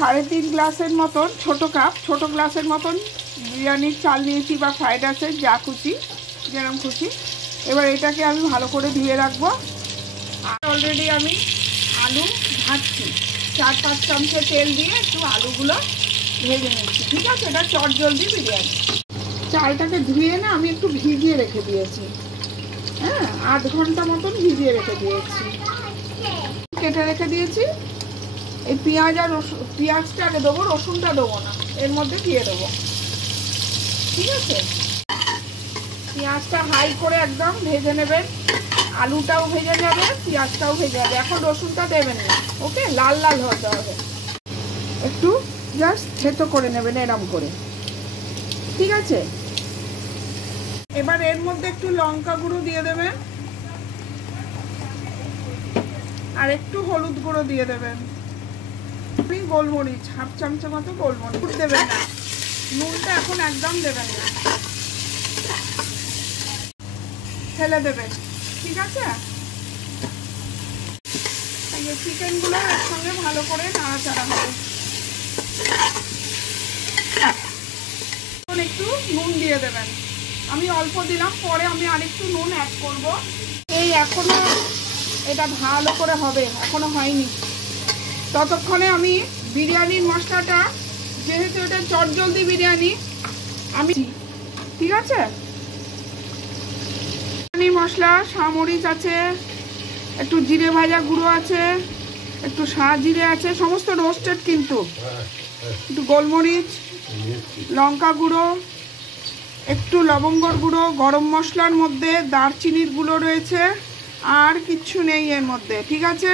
3.5 গ্লাসের মতন ছোট গ্লাসের মতন বিরিয়ানির চাল নিয়েছি, বা ফ্রাইড রাইসের যা খুশি যেরকম খুশি। এবার এটাকে আমি ভালো করে ধুয়ে রাখবো। আর অলরেডি আমি আলু ভাজছি, 4-5 চামচে তেল দিয়ে একটু আলুগুলো ভেজে নিচ্ছি। ঠিক আছে, এটা চটজলদি বিরিয়ানি। চালটাকে ধুয়ে না আমি একটু ভিজিয়ে রেখে দিয়েছি, হ্যাঁ 8 ঘন্টা মতন ভিজিয়ে রেখে দিয়েছি। কেটে রেখে দিয়েছি। এই পেঁয়াজটা দেবো, রসুনটা দেবো না, এর মধ্যে দিয়ে দেবো। ঠিক আছে, পেঁয়াজটা হাই করে একদম ভেজে নেবেন, আলুটাও ভেজে যাবে, পেঁয়াজটাও ভেজে যাবে। এখন রসুনটা দেবেন না, ওকে, লাল লাল হতে হবে, একটু জাস্ট থেতো করে নেবেন এরম করে। ঠিক আছে, এবার এর মধ্যে একটু লঙ্কা গুঁড়ো দিয়ে দেবেন, আর একটু হলুদ গুঁড়ো দিয়ে দেবেন, গোলমরিচ 1/2 চামচে মতো গোলমরিচ দেবেন না, নুনটা এখন একদম দেবেন না, ফেলে দেবেন। ঠিক আছে, এই যে চিকেনগুলো একসঙ্গে ভালো করে নাড়াচাড়া হবে। একটু নুন দিয়ে দেবেন, আমি অল্প দিলাম, পরে আমি আরেকটু নুন অ্যাড করব। এই এখনো এটা ভালো করে হবে, এখনো হয়নি। ততক্ষণে আমি বিরিয়ানির মশলাটা, যেহেতু এটা চটজলদি বিরিয়ানি, আমি ঠিক আছে বিরিয়ানি মশলা, সামরিচ আছে, একটু জিরে ভাজা গুঁড়ো আছে, একটু জিরে আছে, সমস্ত রোস্টেড, কিন্তু একটু গোলমরিচ, লঙ্কা গুঁড়ো, একটু লবঙ্গর গুঁড়ো, গরম মশলার মধ্যে দারচিনির গুঁড়ো রয়েছে, আর কিচ্ছু নেই এর মধ্যে। ঠিক আছে,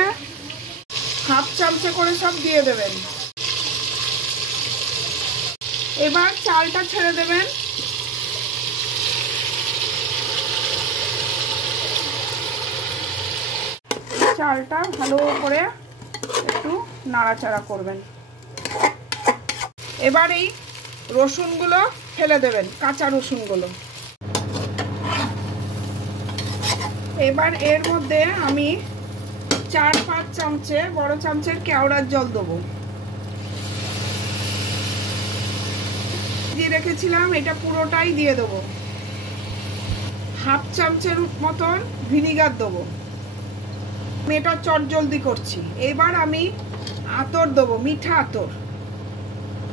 1/2 চামচে করে সব দিয়ে দেবেন। এবার চালটা ছেড়ে দেবেন, চালটা ভালো করে একটু নাড়াচাড়া করবেন। এবার এই রসুনগুলো ফেলে দেবেন, কাঁচা রসুনগুলো। এবার এর মধ্যে আমি 4-5 চামচে বড় চামচের কেওড়ার জল দেবো, দিয়ে রেখেছিলাম, এটা পুরোটাই দিয়ে দেবো। 1/2 চামচের মতন ভিনিগার দেবো, এটা চটজলদি করছি। এবার আমি আতর দেবো, মিঠা আতর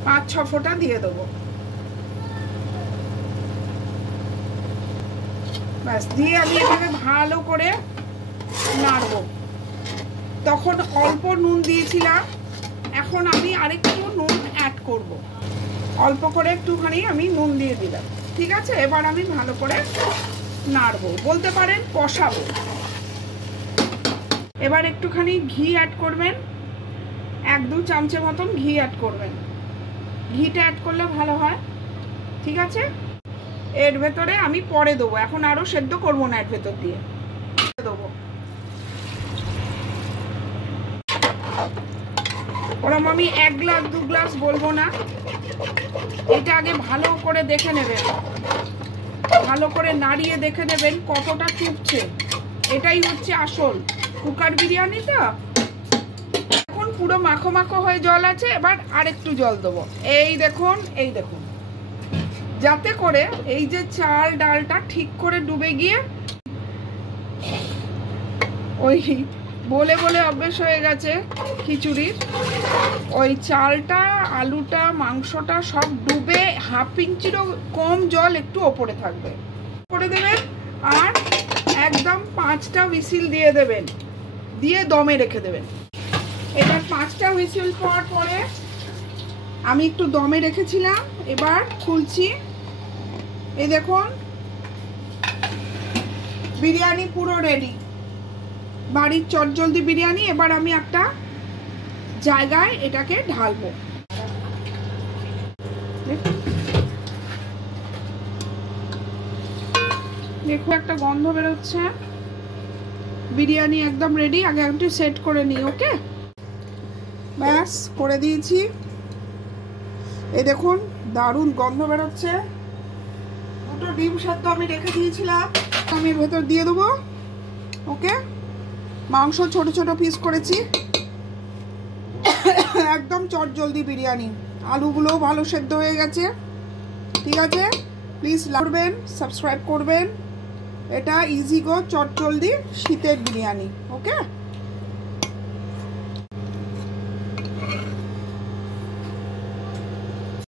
5-6 ফোঁটা দিয়ে দেবো, ব্যাস। দিয়ে আমি এভাবে ভালো করে নাড়বো। তখন অল্প নুন দিয়েছিলাম, এখন আমি আরেকটু নুন অ্যাড করব, অল্প করে একটুখানি আমি নুন দিয়ে দিলাম। ঠিক আছে, এবার আমি ভালো করে নাড়বো, বলতে পারেন কষাবো। এবার একটুখানি ঘি অ্যাড করবেন, 1-2 চামচের মতন ঘি অ্যাড করবেন, ঘিটা অ্যাড করলে ভালো হয়। ঠিক আছে, এর ভেতরে আমি পরে দেবো, এখন আরও সেদ্ধ করবো না, এর ভেতর দিয়ে দেবো। ওরম আমি 1 গ্লাস 2 গ্লাস বলবো না, এটা আগে ভালো করে দেখে নেবেন, ভালো করে নাড়িয়ে দেখে নেবেন কতটা চুপছে। এটাই হচ্ছে আসল কুকার বিরিয়ানি। তো এখন পুরো মাখো মাখো হয়ে জল আছে, এবার আরেকটু জল দেবো। এই দেখুন, এই দেখুন, যাতে করে এই যে চাল ডালটা ঠিক করে ডুবে গিয়ে, ওই বলে বলে অভ্যেস হয়ে গেছে খিচুড়ির, ওই চালটা, আলুটা, মাংসটা সব ডুবে 1/2 ইঞ্চিরও কম জল একটু ওপরে থাকবে, করে দেবেন। আর একদম 5টা হুইসেল দিয়ে দেবেন, দিয়ে দমে রেখে দেবেন। এবার 5টা হুইসেল পাওয়ার পরে আমি একটু দমে রেখেছিলাম, এবার খুলছি। এই দেখুন, বিরিয়ানি পুরো রেডি, বাড়ির চটজলদি বিরিয়ানি। এবার আমি একটা জায়গায় এটাকে ঢালবো। দেখো একটা গন্ধ বেরোচ্ছে, বিরিয়ানি একদম রেডি। আগে একটু সেট করে নিই, ওকে, ব্যাস করে দিয়েছি। এই দেখুন, দারুণ গন্ধ বেরোচ্ছে। 2টো ডিম সেদ্ধ আমি রেখে দিয়েছিলাম, আমি ভেতর দিয়ে দেবো। ওকে, মাংস ছোট ছোট পিস করেছি, একদম চটজলদি বিরিয়ানি। আলুগুলোও ভালো সেদ্ধ হয়ে গেছে। ঠিক আছে, প্লিজ করবেন, সাবস্ক্রাইব করবেন। এটা ইজি গো চটজলদি শীতের বিরিয়ানি। ওকে।